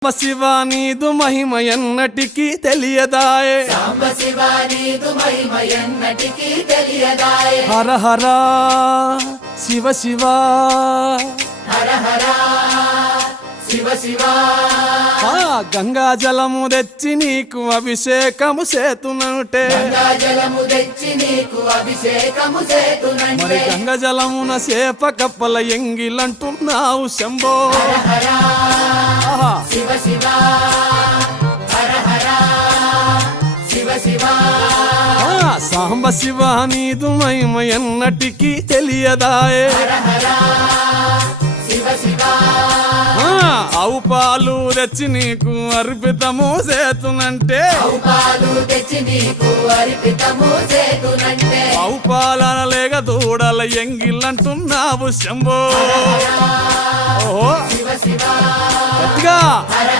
శివ నీదు మహిమ ఎన్నటికీ తెలియదాయే, సాంబ శివ నీదు మహిమ ఎన్నటికీ తెలియదాయే. హర హర శివ శివ, హర హర శివ శివ. గంగా జలము తెచ్చి నీకు అభిషేకము చేతునంటే, గంగా జలము తెచ్చి నీకు అభిషేకము మరి చేతునంటే. గంగ జలమున చేప కప్పల ఎంగిలంటున్నావు శంభో. హర ఆహా. శివ శివ, హర హర శివ శివ. సాంబ శివ నీదు మహిమ ఎన్నటికీ తెలియదాయే, హర హర శివ శివ. ఆవు పాలు తెచ్చి నీకు అర్పితము చేతునంటే, ఆవు పాలు తెచ్చి నీకు అర్పితము చేతునంటే. ఆవు పాలన లేక దూడల ఎంగిలంటున్నావు శంభో. ఓహో శివ శివ, గట్టిగా. హర